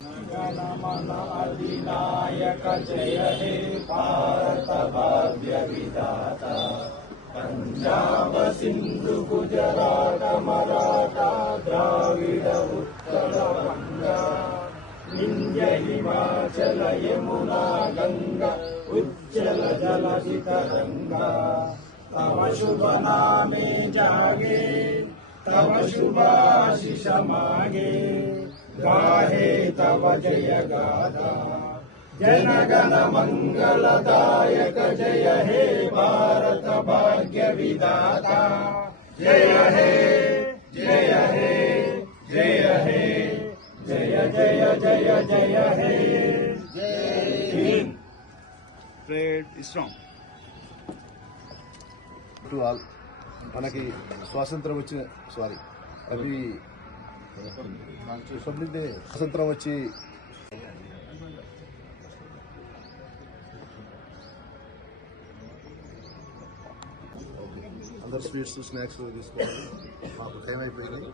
जनगण अधिनायक जय हे भारत भाग्य विधाता पंजाब सिंधु गुजरात मराठा द्राविड उत्कल गंगा विंध्य हिमाचल यमुना गंगा उज्जल जलधि तरंगा तव शुभ नामे जागे तव शुभाशिष मागे गाहे तव जय गाथा जनगण मंगलदायक जय हे भारत भाग्य विधाता जय हे जय हे जय हे जय जय जय जय हे जय Hind. Played strong. To all, మనకి స్వాతంత్రం వచ్చిన అది రిపబ్లిక్ డే స్వాతంత్రం వచ్చి అందరు స్వీట్స్ స్నాక్స్ తీసుకోవాలి. మాకు టైం అయిపోయింది.